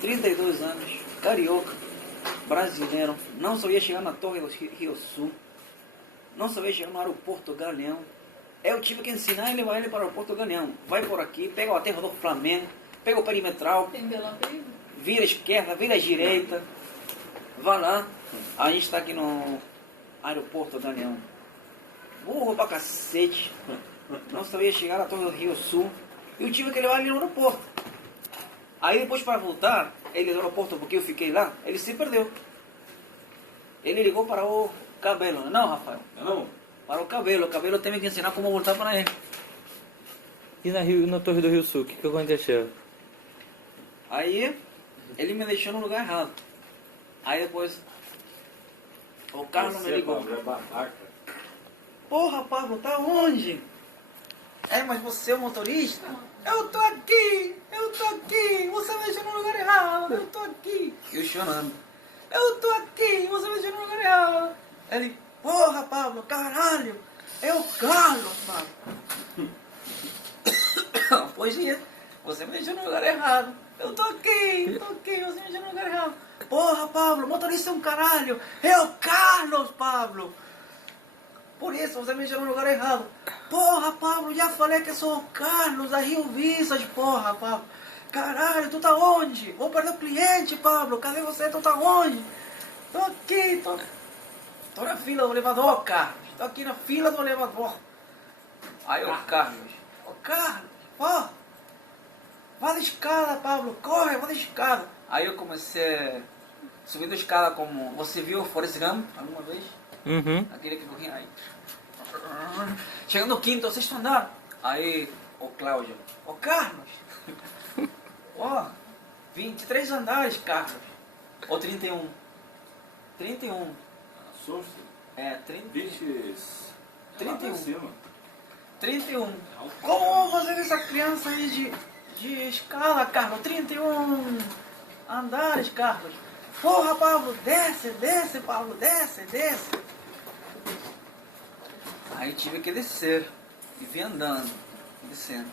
32 anos, carioca, brasileiro, não sabia chegar na Torre do Rio Sul, não sabia chegar no aeroporto Galeão. Eu tive que ensinar ele, levar ele para o aeroporto Galeão. Vai por aqui, pega o aterro do Flamengo, pega o perimetral, vira à esquerda, vira à direita, vai lá. A gente está aqui no aeroporto Galeão. Burro pra cacete, não sabia chegar na Torre do Rio Sul. E eu tive que levar ele no aeroporto. Aí depois para voltar, ele no aeroporto, porque eu fiquei lá, ele se perdeu. Ele ligou para o cabelo. Não, Rafael. Não? Para o cabelo teve que ensinar como voltar para ele. E na Torre do Rio Sul, o que aconteceu? Aí ele me deixou no lugar errado. Aí depois o Carlos me ligou. Pablo, é babaca. Porra, Pablo, tá onde? É, mas você é o motorista? Eu tô aqui, você me deixou no lugar errado, eu tô aqui. Eu chorando. Eu tô aqui, você me deixou no lugar errado. Ele, porra, Pablo, caralho, é o Carlos, Pablo. Pois é, você me deixou no lugar errado. Eu tô aqui, você me deixou no lugar errado. Porra, Pablo, motorista é um caralho, é o Carlos, Pablo. Por isso você me deixou no lugar errado. Porra, Pablo, já falei que sou o Carlos da Rio Visas, porra, Pablo. Caralho, tu tá onde? Vou perder o cliente, Pablo. Cadê você? Tu tá onde? Tô aqui, tô na fila do elevador, Carlos. Tô aqui na fila do elevador. Aí o Carlos, pô, vai da escada, Pablo, corre, vai da escada. Aí eu comecei subindo a escada como... Você viu o Forrest Gump alguma vez? Uhum. Aquele que corria aí. Chegando no quinto ou sexto andar. Aí o Cláudio, ô Carlos, ó, 23 andares, Carlos. Ou 31. 31. Assusta. É, 30. Vixe. 31. 31. Como fazer essa criança aí de escala, Carlos? 31 andares, Carlos. Porra, Pablo, desce, Pablo, desce. Aí tive que descer. E vim andando, descendo.